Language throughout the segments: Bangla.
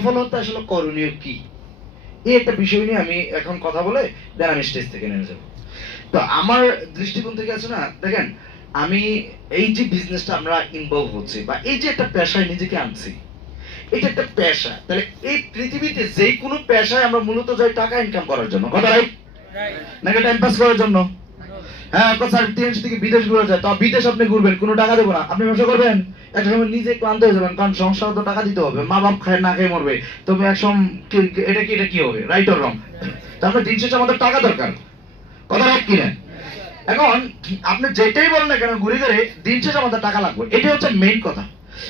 সফলতা আসলে করণীয় কি? এই একটা বিষয় নিয়ে আমি এখন কথা বলে দেন আমি স্টেজ থেকে নেমে যাব। তো আমার দৃষ্টিকোণ থেকে আছে না দেখেন আমি এই যে বিজনেসটা আমরা ইনভলভ হচ্ছি বা এই যে একটা পেশায় নিজেকে আনছি এটা একটা পেশা। তাহলে এই পৃথিবীতে যে কোনো পেশায় আমরা মূলত যাই টাকা ইনকাম করার জন্য কথা রাইট নাকি টাইম পাস করার জন্য? হ্যাঁ স্যার তিন থেকে বিদেশ ঘুরে যায়। তো বিদেশ আপনি ঘুরবেন, কোনো টাকা দেবো না। আপনি ব্যবসা করবেন? একটা সময় নিজে ক্লান্ত হয়ে যাবেন, কারণ সংসার তো টাকা দিতে হবে। মা বাপ খায়, না খেয়ে মরবে। তবে এক সময় কি- কি- এটা কি এটা কি হবে? রাইট অর রং তারপরে দিন শেষে আমাদের টাকা দরকার। কথা রাইট কিনা। এখন, আপনি যেটাই বলেন না কেন ঘুরে ঘুরে দিন শেষে আমাদের টাকা লাগবে। এটা হচ্ছে মেইন কথা।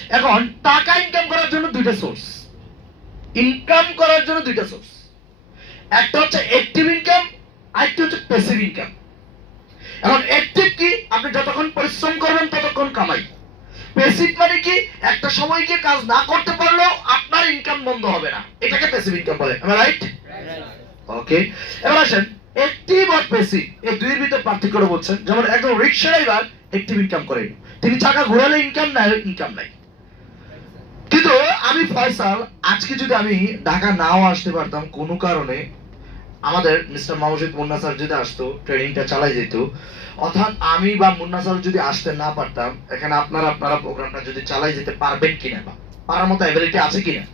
এখন, টাকা ইনকাম করার জন্য দুইটা সোর্স ইনকাম করার জন্য দুইটা সোর্স একটা হচ্ছে অ্যাক্টিভ ইনকাম আরেকটা হচ্ছে প্যাসিভ ইনকাম এখন অ্যাক্টিভ কি? আপনি যতক্ষণ পরিশ্রম করবেন ততক্ষণ কামাই। প্যাসিভ মানে কি? একটা সময় গিয়ে কাজ না করতে পারলেও আপনার ইনকাম বন্ধ হবে না। এটাকে প্যাসিভ ইনকাম বলে। রাইট ওকে এবার আসেন অ্যাক্টিভ আর প্যাসিভ এই দুইয়ের ভিতরে পার্থক্যটা বলছেন। যেমন একজন রিক্সা ড্রাইভার অ্যাক্টিভ ইনকাম করে। তিনি চাকা ঘোরালে ইনকাম নাই ইনকাম নাই কিন্তু আমি ফয়সাল আজকে যদি আমি ঢাকা নাও আসতে পারতাম কোনো কারণে আমাদের মিস্টার মাহমুদ মুন্না স্যার যদি আসতো, ট্রেনিংটা চালাই যেত। অর্থাৎ আমি বা মুন্না স্যার যদি আসতে না পারতাম, এখানে আপনারা আপনারা প্রোগ্রামটা যদি চালাই যেতে পারবেন কিনা বা পারার মতো অ্যাবিলিটি আছে কিনা?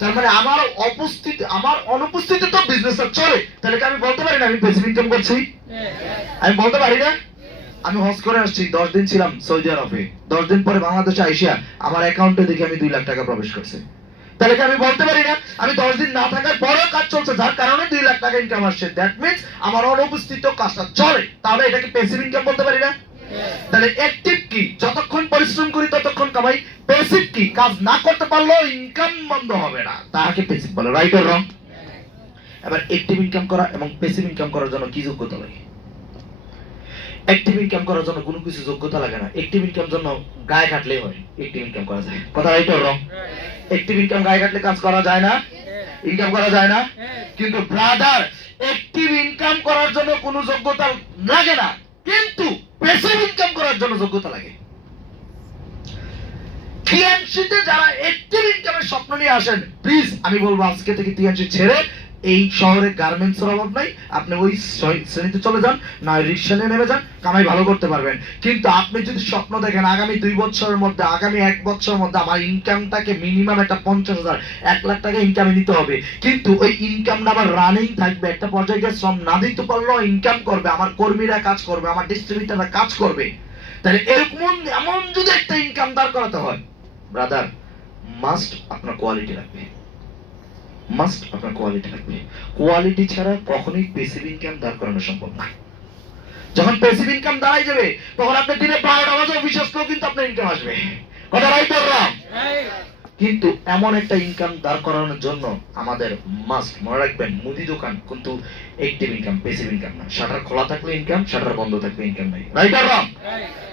তার মানে আমার উপস্থিতি আমার অনুপস্থিতি তো বিজনেসটা চলে। তাহলে কি আমি বলতে পারি না আমি বেশি ইনকাম করছি? আমি বলতে পারি না? আমি হজ করে আসছি, দশ দিন ছিলাম সৌদি আরবে। দশ দিন পরে বাংলাদেশে আইসিয়া, আমার অ্যাকাউন্টে দেখি আমি দুই লাখ টাকা প্রবেশ করছে। তাহলে কি আমি বলতে পারি না? আমি দশ দিন না থাকার পরেও কাজ চলছে, যার কারণে টাকা ইনকাম আসছে দ্যাট মিনস আমার অনুপস্থিত কাজটা চলে। তাহলে এটাকে প্যাসিভ ইনকাম বলতে পারি না? তাহলে অ্যাক্টিভ কি? যতক্ষণ পরিশ্রম করি ততক্ষণ কামাই। প্যাসিভ কি? কাজ না করতে পারলেও ইনকাম বন্ধ হবে না। তাকে প্যাসিভ বলে? রাইট অর রং এবার অ্যাক্টিভ ইনকাম করা এবং প্যাসিভ ইনকাম করার জন্য কি যোগ্যতা লাগে? অ্যাক্টিভ ইনকাম করার জন্য কোনো কিছু যোগ্যতা লাগে না। অ্যাক্টিভ ইনকাম জন্য গায়ে কাটলেই হয়। অ্যাক্টিভ ইনকাম করা যায়। কথা right or wrong active income গায়ে কাটলে কাজ করা যায় না। ইনকাম করা যায় না। কিন্তু ব্রাদার অ্যাক্টিভ ইনকাম করার জন্য কোনো যোগ্যতা লাগে না। কিন্তু প্যাসিভ ইনকাম করার জন্য যোগ্যতা লাগে। টিএনসিতে যারা অ্যাক্টিভ ইনকামের স্বপ্ন নিয়ে আসেন প্লিজ আমি বলব আজকে থেকে টিএনসি ছেড়ে এই শহরে গার্মেন্টস এর অভাব নাই। আপনি ওই শ্রেণীতে চলে যান, না রিক্সা নিয়ে নেমে যান, কামাই ভালো করতে পারবেন। কিন্তু আপনি যদি স্বপ্ন দেখেন, আগামী দুই বছরের মধ্যে, আগামী এক বছরের মধ্যে আমার ইনকামটাকে মিনিমাম একটা পঞ্চাশ হাজার, এক লাখ টাকা ইনকামে নিতে হবে। কিন্তু ওই ইনকামটা আবার রানিং থাকবে, একটা পর্যায়ে গিয়ে শ্রম না দিতে পারলেও ইনকাম করবে, আমার কর্মীরা কাজ করবে, আমার ডিস্ট্রিবিউটাররা কাজ করবে। তাহলে এরকম, এমন যদি একটা ইনকাম দাঁড় করাতে হয় ব্রাদার মাস্ট আপনার কোয়ালিটি লাগবে। মাস্ট আপনার কোয়ালিটি লাগবে কোয়ালিটি ছাড়া কখনোই পেসিভ ইনকাম দাঁড় করানো সম্ভব না যখন পেসিভ ইনকাম দাঁড়াই যাবে তখন আপনি দিনে বারোটা বাজে অফিস আসলেও কিন্তু আপনার ইনকাম আসবে। কথা রাইট কিন্তু এমন একটা ইনকাম দাঁড় করানোর জন্য আমাদের মাস্ট মনে রাখবেন মুদি দোকান কিন্তু অ্যাক্টিভ ইনকাম পেসিভ ইনকাম না। শাটার খোলা থাকলে ইনকাম শাটার বন্ধ থাকলে ইনকাম নাই। রাইট আর রং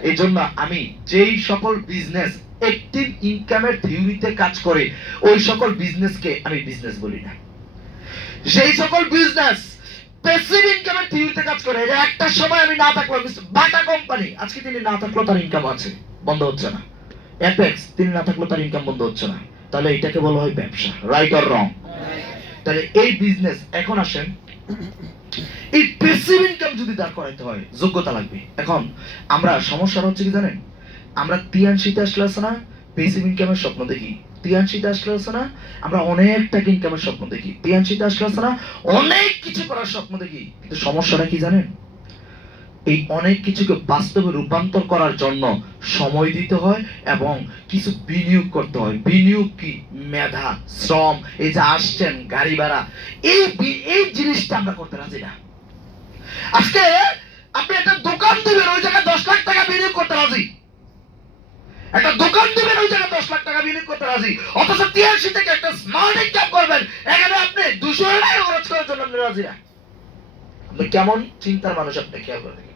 এই জন্য আমি যেই সকল বিজনেস অ্যাক্টিভ ইনকামের থিওরিতে কাজ করে, ওই সকল বিজনেসকে আমি বিজনেস বলি না। সেই সকল বিজনেস প্যাসিভ ইনকামের থিওরিতে কাজ করে একটা সময় আমি না বাটা কোম্পানি আজকে তিনি না থাকলেও তার ইনকাম আছে, বন্ধ হচ্ছে না। অ্যাপেক্স তিনি না থাকলেও তার ইনকাম বন্ধ হচ্ছে না। তাহলে এটাকে বলা হয় ব্যবসা রাইট অর রং তাহলে এই বিজনেস এখন আসেন, এই প্যাসিভ ইনকাম যদি দাঁড় করাইতে হয়, যোগ্যতা লাগবে। এখন আমরা সমস্যাটা হচ্ছে কি জানেন? আমরা তিয়ানশিতে আসলে আছে না? ইনকামের স্বপ্ন দেখি। তিয়ানশিতে আসলে আছে না? আমরা অনেক টাকা ইনকামের স্বপ্ন দেখি। তিয়ানশিতে আসলে আছে না? অনেক কিছু করার স্বপ্ন দেখি। কিন্তু সমস্যাটা কি জানেন? এই অনেক কিছুকে বাস্তবে রূপান্তর করার জন্য সময় দিতে হয় এবং কিছু বিনিয়োগ করতে হয়। বিনিয়োগ কি? মেধা, শ্রম, এই যে আসছেন গাড়ি ভাড়া। এই এই জিনিসটা আমরা করতে রাজি না। আজকে আপনি একটা দোকান দিবেন, ওই জায়গায় দশ লাখ টাকা বিনিয়োগ করতে রাজি। একটা দোকান দিবেন, ওই জায়গায় দশ লাখ টাকা বিনিয়োগ করতে রাজি। অথচ টিআরসি থেকে একটা স্মার্ট ইনকাম করবেন। এখানে আপনি দুশো টাকা খরচ করার জন্য আপনি রাজি আপনি কেমন চিন্তার মানুষ আপনি, খেয়াল করে দেখেন।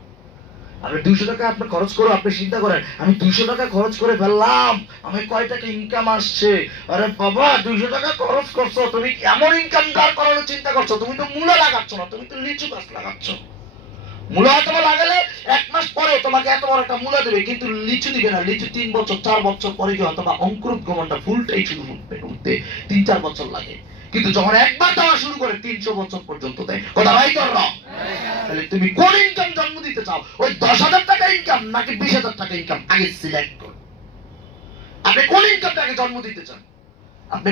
আপনি দুইশো টাকা আপনি খরচ করো আপনি চিন্তা করেন, আমি দুইশো টাকা খরচ করে ফেললাম, আমি কয় টাকা ইনকাম আসছে? আরে বাবা দুইশো টাকা খরচ করছ, তুমি এমন ইনকাম দাঁড় করানোর চিন্তা করছ? তুমি তো মূলা লাগাচ্ছ না, তুমি তো লিচু গাছ লাগাচ্ছ। মূলা হয়তো বা লাগালে এক মাস পরে তোমাকে এত বড় একটা মূলা দেবে, কিন্তু লিচু দিবে না। লিচু তিন বছর, চার বছর পরে কি অথবা অঙ্কুরোদ্গমনটা ফুলটাই শুধু ফুটবে উঠতে তিন, চার বছর লাগে। কিন্তু যখন একবার দেওয়া শুরু করে, তিনশো বছর পর্যন্ত দেয়। কথা ভাই তোর তাহলে তুমি কোন ইনকাম জন্ম দিতে চাও? ওই দশ হাজার টাকা ইনকাম নাকি বিশ হাজার টাকা ইনকাম আগে সিলেক্ট করো। আপনি কোন ইনকামটাকে জন্ম দিতে চান? আপনি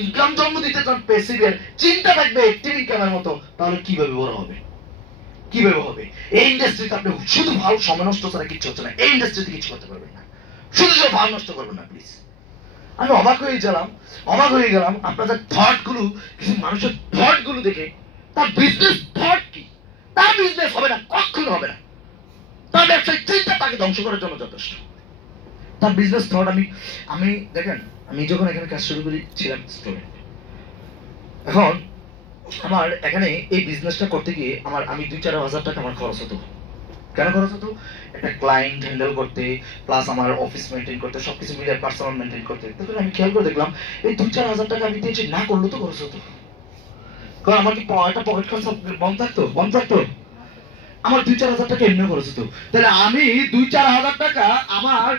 ইনকাম জন্ম দিতে চান পেসিভের চিন্তা থাকবে একটি ইনকামের মতো, তাহলে কীভাবে বড় হবে? কীভাবে হবে? এই ইন্ডাস্ট্রিতে আপনি শুধু ভালো সময় নষ্ট ছাড়া কিছু হচ্ছে না। এই ইন্ডাস্ট্রিতে কিছু করতে পারবেন না। শুধু শুধু ভালো নষ্ট করবেন না প্লিজ আমি অবাক হয়ে গেলাম, অবাক হয়ে গেলাম, আপনাদের থটগুলো কিছু মানুষের থটগুলো দেখে, তার বিজনেস থট কি? তার বিজনেস হবে না, কখনো হবে না। তার ব্যবসায়িক চিন্তা তাকে ধ্বংস করার জন্য যথেষ্ট। তার বিজনেস থট আমি আমি, দেখেন, আমি যখন এখানে কাজ শুরু করেছিলাম স্টুডেন্ট এখন আমার এখানে এই বিজনেসটা করতে গিয়ে আমার, আমি দুই চার হাজার টাকা আমার খরচ হতো। কেন খরচ হতো? একটা ক্লায়েন্ট হ্যান্ডেল করতে প্লাস আমার অফিস মেনটেন করতে সব কিছু মিলে পার্সোনাল মেনটেন করতে। তখন আমি খেয়াল করে দেখলাম, এই দুই চার হাজার টাকা আমি দিয়েছি না করলে তো খরচ হতো। কারণ আমার কি একটা পকেট খরচ বন্ধ থাকতো? বন্ধ থাকতো? আমার দুই চার হাজার টাকা এমনি খরচ হতো। তাহলে আমি দুই চার হাজার টাকা আমার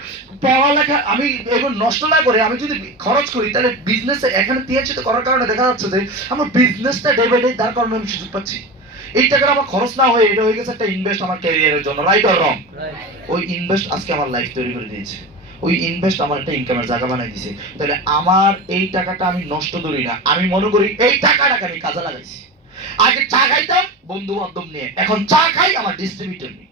পড়ালেখা আমি এগুলো নষ্ট না করে আমি যদি খরচ করি তাহলে বিজনেস এখানে টিএনসি করার কারণে দেখা যাচ্ছে যে আমার বিজনেসটা ডে বাই ডে তার কারণে আমি সুযোগ পাচ্ছি। এই টাকাটা আমার খরচ না হয়ে এটা হয়ে গেছে একটা ইনভেস্ট আমার ক্যারিয়ারের জন্য রাইট অর রং ওই ইনভেস্ট আজকে আমার লাইফ তৈরি করে দিয়েছে। ওই ইনভেস্ট আমার একটা ইনকামের জায়গা বানাই দিয়েছে। তাহলে আমার এই টাকাটা আমি নষ্ট করি না। আমি মনে করি এই টাকাটাকে আমি কাজে লাগাইছি। আগে চা খাইতাম বন্ধু বান্ধব নিয়ে। এখন চা খাই, আমার ডিস্ট্রিবিউটর নিয়ে।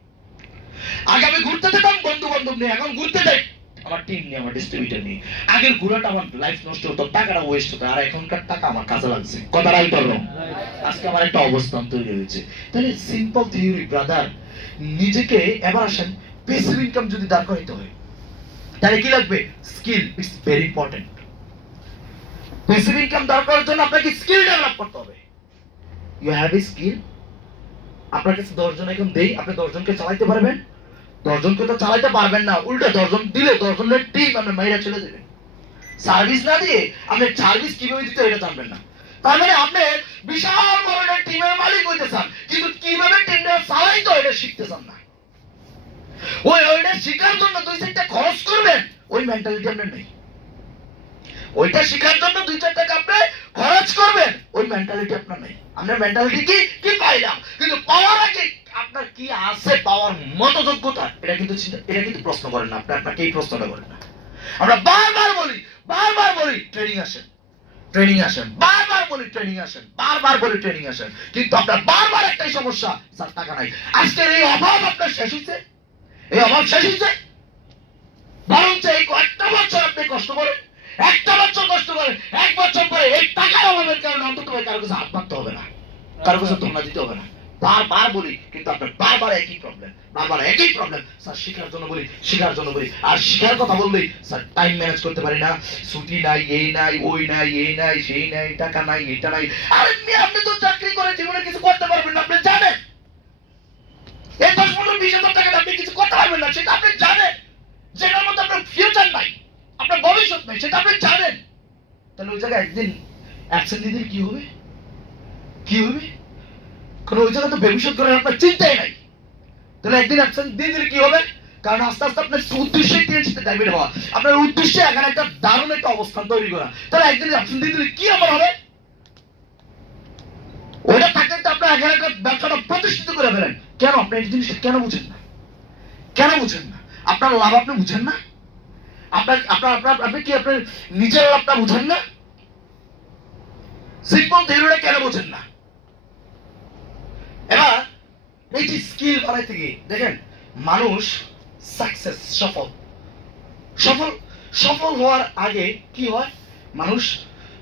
আগে আমি ঘুরতে যেতাম বন্ধু বান্ধব নিয়ে। এখন ঘুরতে যাই, আমার টিম নিয়ে, আমার ডিস্ট্রিবিউটর নিয়ে। আগের ঘোরাটা আমার লাইফ নষ্ট হতো, টাকাটা ওয়েস্ট হতো, আর এখনকার টাকা আমার কাজে লাগছে। কথা রাইট অর আজকে আমার একটা অবস্থান তৈরি হয়েছে। তাহলে সিম্পল থিওরি ব্রাদার নিজেকে এবার আসেন পেসিভ ইনকাম যদি দাঁড় করাইতে হয়, তাহলে কি লাগবে? Skill it's very important passive income দাঁড় করার জন্য আপনাকে স্কিল ডেভেলপ করতে হবে। ইউ হ্যাভ এ স্কিল আপনার কাছে দশজন এখন দেই, আপনি দশজনকে চালাইতে পারবেন। দশজনকে তো চালাইতে পারবেন না। উল্টো দশজন দিলে দশজনের টিম মাইরা চলে সার্ভিস না দিয়ে আপনি সার্ভিস কীভাবে দিতে এটা জানবেন না। তার মানে আপনি বিশাল বড় টিমের মালিক হইতে চান, কিন্তু কীভাবে টিমটা চালাইতে এটা শিখতে চান না। ওই, ওইটা শেখার জন্য দুই চারটা খরচ করবেন, ওই মেন্টালিটি আপনার নেই। ওইটা শেখার জন্য দুই চার টাকা আপনি খরচ করবেন। ওই মেন্টালিটি আপনার নেই। আপনার মেন্টালিটি কি? কি পাইলাম? কিন্তু পাওয়ার আগে আপনার কি আছে? পাওয়ার মতো যোগ্যতা? এটা কিন্তু এটা কিন্তু প্রশ্ন করেন না আপনি। আপনাকে এই প্রশ্নটা করেন না। আমরা বারবার বলি বারবার বলি ট্রেনিং আসেন। ট্রেনিং আসেন। বারবার বলি ট্রেনিং আসেন। বারবার বলি ট্রেনিং আসেন। কিন্তু আপনার বারবার একটাই সমস্যা, স্যার, টাকা নাই। আজকের এই অভাব আপনার শেষ হয়েছে এই অভাব শেষ হয়েছে বরঞ্চ এই কয়েকটা বছর আপনি কষ্ট করেন। একটা বছর কষ্ট করেন এক বছর পরে এই টাকার অভাবের কারণে অন্তত কারও কাছে হাত হবে না। কারও কাছে তোমরা দিতে হবে না। বারবার বলি, কিন্তু আপনার বারবার একই প্রবলেম বারবার একই প্রবলেম স্যার, শেখার জন্য বলি, শেখার জন্য বলি। আর শেখার কথা বললেই, স্যার টাইম ম্যানেজ করতে পারি না। ছুটি নাই, এই নাই, ওই নাই এই নাই, সেই নাই, টাকা নাই, এটা নাই। আরে আপনি তো চাকরি করে জীবনে কিছু করতে পারবেন না, আপনি জানেন? এই দশ পনেরো, বিশ হাজার টাকা আপনি কিছু করতে পারবেন না, সেটা আপনি জানেন যেটার মধ্যে আপনার ফিউচার নাই নাই, সেটা আপনি জানেন। তাহলে ওই জায়গায় একদিন দিদির কি হবে? কি হবে? কারণ ওই জায়গায় তো ভবিষ্যৎ করার আপনার চিন্তাই নাই। তাহলে একদিন দিলে কি হবে? কারণ আস্তে আস্তে আপনার উদ্দেশ্যে হওয়া। আপনার উদ্দেশ্যে এখানে একটা দারুণ একটা অবস্থান তৈরি করা। তাহলে একদিন অ্যাবসেন্ট দিয়ে দিলে কি আমার হবে? থাকতে আপনার এখানে একটা ব্যবসাটা প্রতিষ্ঠিত করে ফেলেন। কেন? আপনি এই জিনিসটা কেন বুঝেন না? কেন বুঝেন না? আপনার লাভ আপনি বুঝেন না? আপনার আপনার আপনার, আপনি কি আপনার নিজের লাভটা বুঝেন না? সিম্পল থিওরিটা কেন বুঝেন না? এবার এই যে স্কিল বাড়াইতে গিয়ে, দেখেন, মানুষ সাকসেস সফল। সফল সফল হওয়ার আগে কি হয়? মানুষ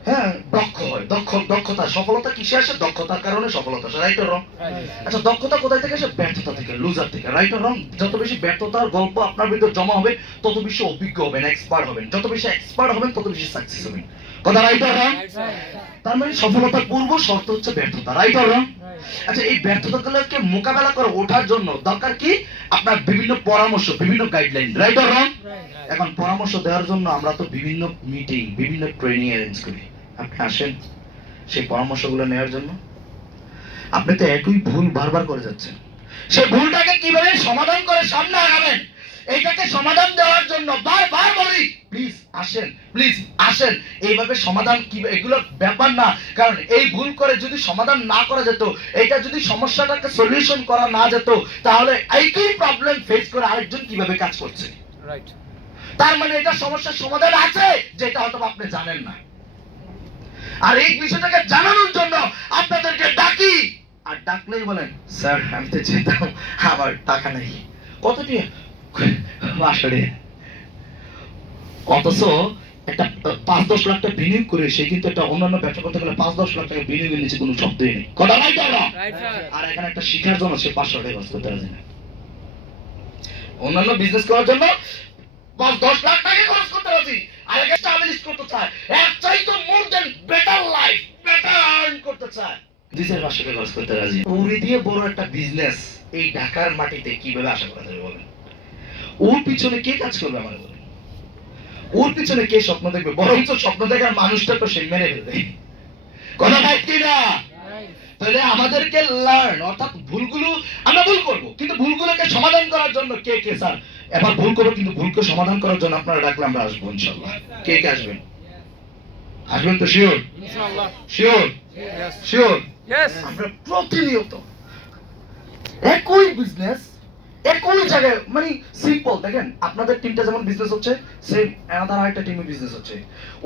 হ্যাঁ দক্ষ হয় দক্ষ দক্ষতা সফলতা কিসে আসে? দক্ষতার কারণে সফলতা আসে রাইট রং আচ্ছা দক্ষতা কোথায় থেকে আসে? ব্যর্থতা থেকে লুজার থেকে রাইট রং যত বেশি ব্যর্থতার গল্প আপনার ভিতর জমা হবে তত বেশি অভিজ্ঞ হবেন এক্সপার্ট হবেন। যত বেশি এক্সপার্ট হবেন তত বেশি সাকসেস হবেন। কথা রাইট রং তার মানে সফলতার পূর্ব শর্ত হচ্ছে ব্যর্থতা রাইট রং আচ্ছা এই ব্যর্থতাগুলোকে মোকাবেলা করে ওঠার জন্য দরকার কি? আপনার বিভিন্ন পরামর্শ বিভিন্ন গাইডলাইন রাইট অর রং এখন পরামর্শ দেওয়ার জন্য আমরা তো বিভিন্ন মিটিং বিভিন্ন ট্রেনিং অ্যারেঞ্জ করি। আপনি আসেন সেই পরামর্শগুলো নেওয়ার জন্য। আপনি তো একই ভুল বারবার করে যাচ্ছেন। সে ভুলটাকে কীভাবে সমাধান করে সামনে আগাবেন এইটাকে সমাধান দেওয়ার জন্য বারবার বলি প্লিজ আসেন প্লিজ আসেন। এইভাবে সমাধান কি এগুলো ব্যাপার না কারণ এই ভুল করে যদি সমাধান না করা যেত এটা যদি সমস্যাটাকে সলিউশন করা না যেত তাহলে একই প্রবলেম ফেস করে আরেকজন কীভাবে কাজ করছে? রাইট তার মানে এটা সমস্যার সমাধান আছে যেটা হয়তো আপনি জানেন না। আর এই বিষয়টাকে জানানোর জন্য আপনাদেরকে ডাকি। আর ডাকলেই বলেন স্যার আমি তো যেতাম আমার টাকা নেই। কত দিয়ে? আসলে অথচ একটা পাঁচ দশ লাখ টাকা বিনিয়োগ করে সে কিন্তু একটা অন্যান্য ব্যবসা করতে গেলে পাঁচ দশ লাখ টাকা বিনিয়োগের নিচে কোনো শব্দই নেই। কথা নাই? আর এখানে একটা শিখার জন্য সে পাঁচশো টাকা খরচ করতে রাজি না। অন্যান্য বিজনেস করার জন্য পাঁচ দশ লাখ টাকা খরচ করতে রাজি। আর একটা স্টাবলিশ করতে চায় এক চাই তো more then better life better earn করতে চায় দুইশের পাঁচশো টাকা খরচ করতে রাজি। উড়ি দিয়ে বড় একটা বিজনেস এই ঢাকার মাটিতে কীভাবে আশা করা যাবে বলেন? ওর পিছনে কে কাজ করবে আমার বলেন ওর পিছনে কে স্বপ্ন দেখবে? বরঞ্চ স্বপ্ন দেখার মানুষটা তো সে মেরে ফেলবে। কথা ভাই কি না? তাহলে আমাদেরকে লার্ন অর্থাৎ ভুলগুলো আমরা ভুল করব কিন্তু ভুলগুলোকে সমাধান করার জন্য কে কে স্যার এবার ভুল করব কিন্তু ভুলকে সমাধান করার জন্য আপনারা ডাকলে আমরা আসব ইনশাল্লাহ কে কে আসবেন? আসবেন তো শিওর শিওর শিওর আমরা প্রতিনিয়ত একই বিজনেস একই জায়গায় মানে সিম্পল দেখেন, আপনাদের টিমটা যেমন বিজনেস হচ্ছে সেম আনাদার আরেকটা টিমে বিজনেস হচ্ছে।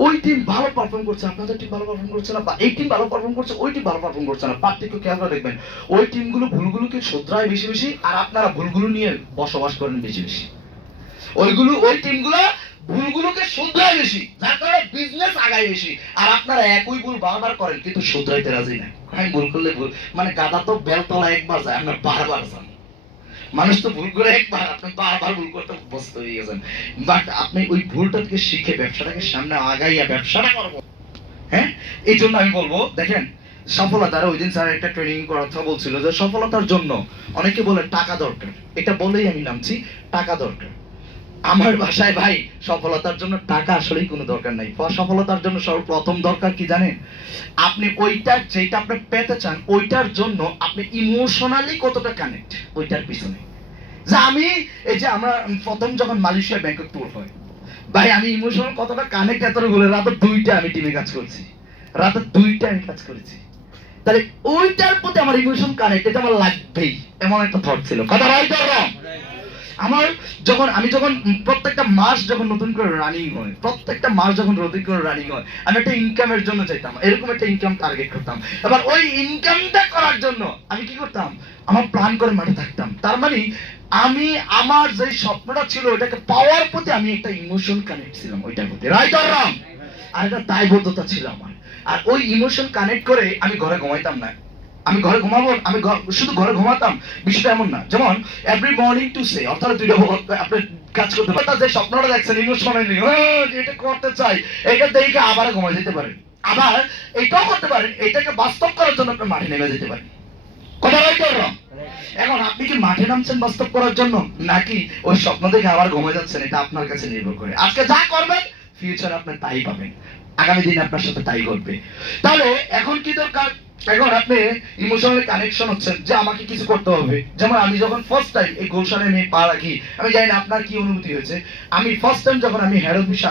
ওই টিম ভালো পারফর্ম করছে, আপনাদের টিম ভালো পারফর্ম করছে না? বা এই টিম ভালো পারফর্ম করছে, ওই টিম ভালো পারফর্ম করছে না? পার্থক্য খেয়াল দেখবেন, ওই টিমগুলো ভুলগুলোকে শোধরায় বেশি বেশি, আর আপনারা ভুলগুলো নিয়ে বসবাস করেন বেশি বেশি। ওইগুলো, ওই টিমগুলো ভুলগুলোকে শুধরায় বেশি যার কারণে বিজনেস আগায় বেশি। আর আপনারা একই ভুল বারবার করেন, কিন্তু শুধরাইতে রাজি না আমি ভুল করলে ভুল। মানে গাদা তো বেলতলা একবার যায়, আমরা বারবার যান মানুষ তো ভুল করে একবার, আপনি বারবার ভুল করতে অভ্যস্ত হয়ে গেছেন। বাট আপনি ওই ভুলটা থেকে শিখে ব্যবসাটাকে সামনে আগাইয়া ব্যবসাটা করব। হ্যাঁ? এই জন্য আমি বলব, দেখেন, সফলতার, ওই দিন স্যার একটা ট্রেনিং করার কথা বলছিল যে সফলতার জন্য অনেকে বলে টাকা দরকার। এটা বলেই আমি নামছি, টাকা দরকার। আমার ভাষায় ভাই, সফলতার জন্য টাকা আসলেই কোনো দরকার নাই। সফলতার জন্য সর্বপ্রথম দরকার কি জানেন? আপনি ওইটার যেটা আপনি পেতে চান, ওইটার জন্য আপনি ইমোশনালি কতটা কানেক্ট ওইটার পিছনে। যে আমি, এই যে আমরা প্রথম যখন মালয়েশিয়া ব্যাংকক ট্যুর হয়, ভাই, আমি ইমোশনাল কতটা কানেক্ট এত বলে রাতে দুইটা আমি টিমে কাজ করছি। রাতে দুইটা আমি কাজ করেছি। তাহলে ওইটার প্রতি আমার ইমোশন কানেক্ট এটা আমার লাগবেই। এমন একটা থট ছিল। কথা রাইট আমার যখন, আমি যখন প্রত্যেকটা মাস যখন নতুন করে রানিং হয়, প্রত্যেকটা মাস যখন নতুন করে রানিং হয়, আমি একটা ইনকামের জন্য চাইতাম, এরকম একটা ইনকাম টার্গেট করতাম। এবার ওই ইনকামটা করার জন্য আমি কি করতাম? আমার প্ল্যান করে মাঠে থাকতাম। তার মানে আমি, আমার যে স্বপ্নটা ছিল ওটাকে পাওয়ার প্রতি আমি একটা ইমোশন কানেক্ট ছিলাম ওইটার প্রতি। রাইট অর রং আর একটা দায়বদ্ধতা ছিল আমার। আর ওই ইমোশন কানেক্ট করে আমি ঘরে ঘুমাইতাম না। আমি ঘরে ঘুমাবো, আমি শুধু ঘরে ঘুমাতাম, বিষয়টা এমন না। যেমন এভরি মর্নিং টু সে অর্থাৎ দুইটা আপনি কাজ করতে পারেন যে স্বপ্নটা দেখছেন ইমোশনালি এটা করতে চাই। এটা দেখে আবার ঘুমাই যেতে পারেন। আবার এটাও করতে পারেন, এটাকে বাস্তব করার জন্য আপনি মাঠে নেমে যেতে পারেন। কথা রাইট অর এখন আপনি কি মাঠে নামছেন বাস্তব করার জন্য, নাকি ওই স্বপ্ন দেখে আবার ঘুমিয়ে যাচ্ছেন, এটা আপনার কাছে নির্ভর করে? আজকে যা করবেন ফিউচার আপনি তাই পাবেন। আগামী দিনে আপনার সাথে তাই ঘটবে। তাহলে এখন কি দরকার? এখন আপনি ইমোশনাল কানেকশন হচ্ছেন যে আমাকে কিছু করতে হবে। যেমন আমি যখন ফার্স্ট টাইম এই আমি পা রাখি, আমি জানি না আপনার কি অনুভূতি হয়েছে। আমি ফার্স্ট টাইম যখন আমি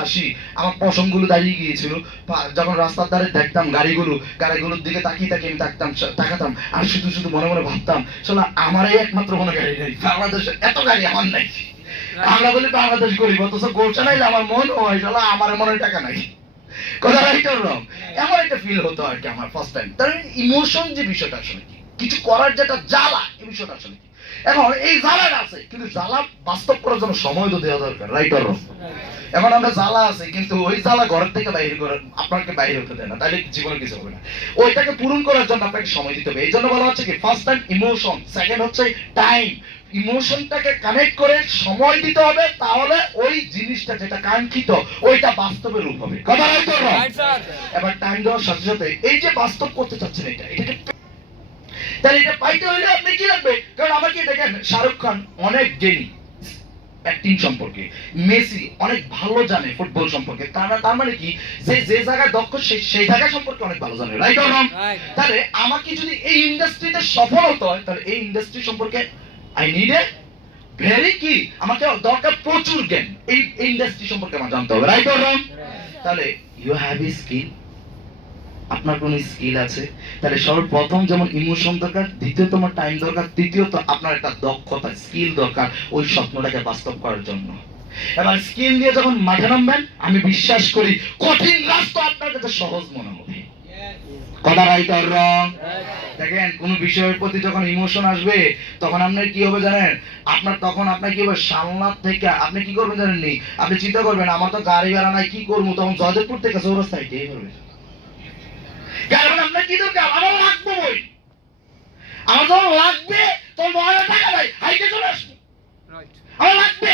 আসি, আমার পশমগুলো দাঁড়িয়ে গিয়েছিল। যখন রাস্তার ধারে দেখতাম গাড়িগুলো, গাড়িগুলোর দিকে তাকিয়ে তাকিয়ে আমি তাকতাম, তাকাতাম, আর শুধু শুধু মনে মনে ভাবতাম শোনা আমারই একমাত্র কোনো গাড়ি নেই বাংলাদেশে এত গাড়ি আমার নাই। আমরা বলি বাংলাদেশ গরিব, অথচ গোলশানাইলে আমার মন শালা, আমার মনে টাকা নাই। কথা রং এমন একটা ফিল হতো আর কি আমার ফার্স্ট টাইম তার ইমোশন যে বিষয়টা আসলে কি? কিছু করার জ্বালা এই বিষয়টা আসলে কি? এখন এই জ্বালাটা আছে, কিন্তু জ্বালা বাস্তব করার জন্য সময় তো দেওয়া দরকার রং এখন আমরা জ্বালা আছে, কিন্তু ওই জ্বালা ঘরের থেকে বাইরে করে আপনাকে বাইরে হতে দেয় না, তাহলে জীবনে কিছু হবে না। ওইটাকে পূরণ করার জন্য আপনাকে সময় দিতে হবে। এই জন্য বলা হচ্ছে কি ফার্স্ট টাইম ইমোশন সেকেন্ড হচ্ছে টাইম ইমোশনটাকে কানেক্ট করে সময় দিতে হবে তাহলে ওই জিনিসটা যেটা কাঙ্ক্ষিত ওইটা বাস্তবে রূপ হবে। কথা রাইট স্যার। এবার টাইম দেওয়ার সাথে সাথে এই যে বাস্তব করতে চাচ্ছেন এটা এটাকে তাহলে এটা পাইতে হলে আপনি কি লাগবে? কারণ আমাকে দেখেন শাহরুখ খান অনেক জ্ঞানী অ্যাক্টিং সম্পর্কে। মেসি অনেক ভালো জানে ফুটবল সম্পর্কে। তারা তার মানে কি? যে যে জায়গায় দক্ষ সে সেই জায়গা সম্পর্কে অনেক ভালো জানে। Right or right. তাহলে আমাকে যদি এই ইন্ডাস্ট্রিতে সফল হতে হয় তাহলে এই ইন্ডাস্ট্রি সম্পর্কে আই নিড এ ভেরি কি আমাকে দরকার প্রচুর জ্ঞান। এই ইন্ডাস্ট্রি সম্পর্কে আমার জানতে হবে। রাইট অর তাহলে ইউ হ্যাভ এ স্কিল আপনার কোনো স্কিল আছে। তাহলে সর্বপ্রথম যেমন ইমোশন দরকার দ্বিতীয়ত আমার টাইম দরকার তৃতীয়ত আপনার একটা দক্ষতা স্কিল দরকার ওই স্বপ্নটাকে বাস্তব করার জন্য। এবার স্কিল নিয়ে যখন মাঠে নামবেন আমি বিশ্বাস করি কঠিন রাস্তা আপনার কাছে সহজ মনে হবে। কথা রাইট আর রং দেখেন কোন বিষয়ের প্রতি যখন ইমোশন আসবে তখন আপনার কি হবে জানেন? আপনার তখন আপনার কি হবে? সালনাথ থেকে আপনি কি করবেন জানেন নি আপনি চিন্তা করবেন আমার তো গাড়ি ভাড়া নাই কি করব? তখন জয়দেবপুর থেকে চৌরাস্তা এটাই করবে কারণ আপনার কি দরকার? আমার লাগবে বই। আমার যখন লাগবে তখন মনে টাকা ভাই হাইটে চলে আসবে। আমার লাগবে।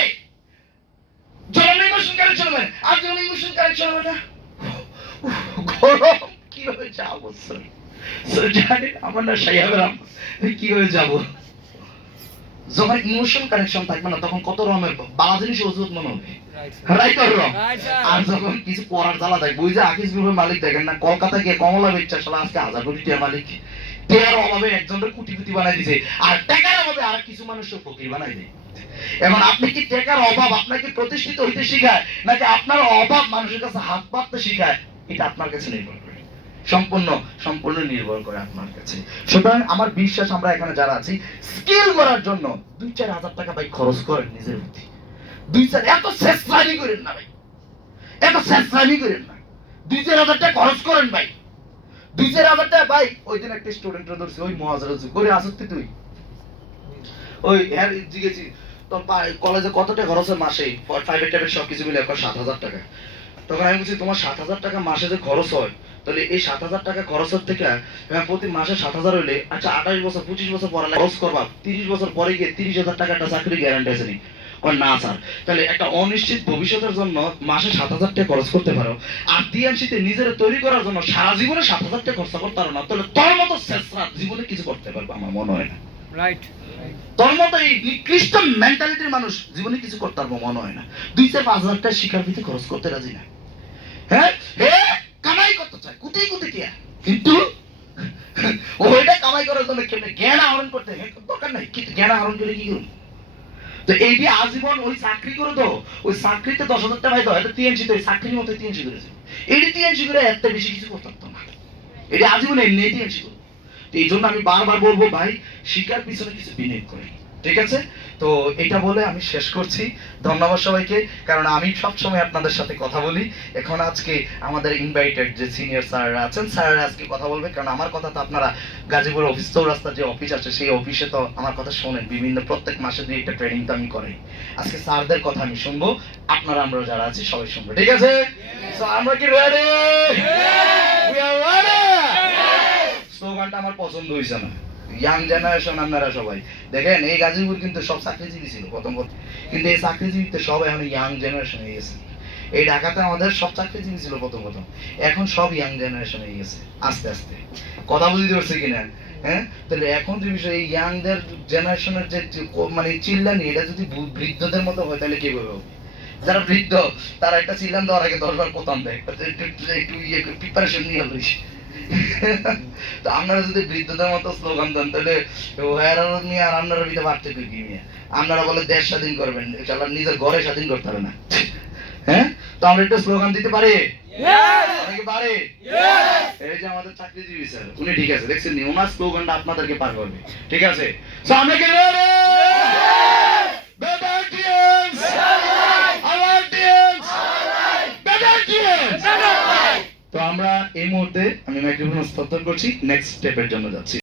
যখন ইমোশন কারেক্ট চলবে? আর যখন ইমোশন কারেক্ট চলবে না? গরম যাব স্যার স্যার জানেন আমার না সাইয়াবেরাম কীভাবে যাব? যখন ইমোশন কানেকশন থাকবে না তখন কত রকমের বালা জিনিস ওষুধ মনে হবে। রাইট অর রং আর যখন কিছু করার জ্বালা থাকে বুঝে আকিস গ্রুপের মালিক দেখেন না কলকাতা গিয়ে কমলা আজকে হাজার কোটি মালিক। টেয়ার অভাবে একজনের কোটি কোটি বানাই দিছে। আর টাকার অভাবে আর কিছু মানুষের ফকির বানাই দেয়। আপনি কি টাকার অভাব আপনাকে প্রতিষ্ঠিত হইতে শিখায় নাকি আপনার অভাব মানুষের কাছে হাত পাততে শিখায়? এটা আপনার কাছে নির্ভর সম্পূর্ণ সম্পূর্ণ নির্ভর করে আপনার কাছে। সুতরাং আমার বিশ্বাস, আমরা এখানে যারা আছি, স্কিল করার জন্য দুই চার হাজার টাকা ভাই খরচ করেন নিজের প্রতি দুই চার, এত শেষরানি করেন না ভাই। এত শেষরানি করেন না। দুই চার হাজার টাকা খরচ করেন ভাই। দুই চার হাজার টাকা, ভাই, ওই দিন একটা স্টুডেন্ট ধরছে, ওই মহাজার করে আসতে তুই ওই হ্যাঁ জিজ্ঞেছি কলেজে কত টাকা খরচ হয় মাসে? প্রাইভেট টাইভেট সব কিছু মিলে এখন সাত হাজার টাকা। তখন আমি বলছি, তোমার সাত হাজার টাকা মাসে যে খরচ হয় তাহলে এই সাত হাজার টাকা খরচের থেকে প্রতি মাসে সাত হাজার হইলে আচ্ছা আঠাশ বছর পঁচিশ বছর পরে খরচ করবা তিরিশ বছর পরে গিয়ে তিরিশ হাজার টাকা একটা চাকরি গ্যারান্টি আছে না। স্যার। তাহলে একটা অনিশ্চিত ভবিষ্যতের জন্য মাসে সাত হাজার টাকা খরচ করতে পারো আর দিয়াংশিতে নিজের তৈরি করার জন্য সারা জীবনে সাত হাজার টাকা খরচা করতে পারো না তাহলে তোর মতো শেষরা জীবনে কিছু করতে পারব আমার মনে হয় না। রাইট তোর মতো এই নিকৃষ্ট মেন্টালিটির মানুষ জীবনে কিছু করতে পারব মনে হয় না। দুই চার পাঁচ হাজার টাকা শিকার খরচ করতে রাজি না। হ্যাঁ? হে? কামাই করতে চায় কুতেই কুতে টিয়া কিন্তু? ও এটা কামাই করার জন্য কেমনে জ্ঞান আহরণ করতে দরকার নাই কিন্তু জ্ঞান আহরণ করে কি করুন তো এই যে আজীবন ওই চাকরি করে তো ওই চাকরিতে দশ হাজার টাকা পাইতো এটা টিএনসি তো চাকরির মতো টিএনসি করেছে। এটি টিএনসি করে এত বেশি কিছু করতে পারতো না। এটা আজীবন এমনি টিএনসি করতো তো এই জন্য আমি বারবার বলব ভাই শিকার পিছনে কিছু বিনিয়োগ করি ঠিক আছে? তো এটা বলে আমি শেষ করছি। ধন্যবাদ সবাইকে কারণ আমি সব সময় আপনাদের সাথে কথা বলি। এখন আজকে আমাদের ইনভাইটেড যে সিনিয়র স্যাররা আছেন স্যাররা আজকে কথা বলবে কারণ আমার কথা তো আপনারা গাজীপুর অফিস চৌরাস্তার যে অফিস আছে সেই অফিসে তো আমার কথা শোনেন। বিভিন্ন প্রত্যেক মাসে দুই একটা ট্রেনিং তো আমি করি আজকে স্যারদের কথা আমি শুনব আপনারা আমরা যারা আছি সবাই শুনব। ঠিক আছে? আমরা কি রেডি! স্লোগানটা আমার পছন্দ হয়েছে না। ইয়াং জেনারেশন আপনারা সবাই। দেখেন, এই গাজীপুর কিন্তু সব চাকরিজীবী ছিল প্রথম প্রথম। কিন্তু এই চাকরিজীবীতে সব এখন ইয়াং জেনারেশন হয়ে গেছে। এই ঢাকাতে আমাদের সব চাকরিজীবী ছিল প্রথম প্রথম। এখন সব ইয়াং জেনারেশন হয়ে গেছে, আস্তে আস্তে। কথা বুঝতে পারছি কিনা হ্যাঁ? তাহলে এখন যে বিষয়, এই ইয়াংদের জেনারেশনের যে মানে চিল্লানি, এটা যদি বৃদ্ধদের মতো হয়, তাহলে কীভাবে হবে? যারা বৃদ্ধ, তারা একটা চিল্লান দেওয়ার আগে দশবার কোতাম দেয়। একটু ইয়ে প্রিপারেশন নিয়ে লইস তো আপনারা যদি বৃদ্ধদের মতো স্লোগান দেন তাহলে ওয়ার নিয়ে আর আপনারা ভিতরে পার্থক্য কি নিয়ে আপনারা বলে দেশ স্বাধীন করবেন চালা নিজের ঘরে স্বাধীন করতে পারে না। হ্যাঁ? তো আমরা একটা স্লোগান দিতে পারি? অনেকে পারে? এই যে আমাদের চাকরিজীবী স্যার উনি ঠিক আছে দেখছেন নি? ওনার স্লোগানটা আপনাদেরকে পার করবে। ঠিক আছে? So, আমরা কি তো আমরা এই মুহূর্তে আমি মাইক্রোফোন হস্তান্তর করছি নেক্সট স্টেপের জন্য যাচ্ছি।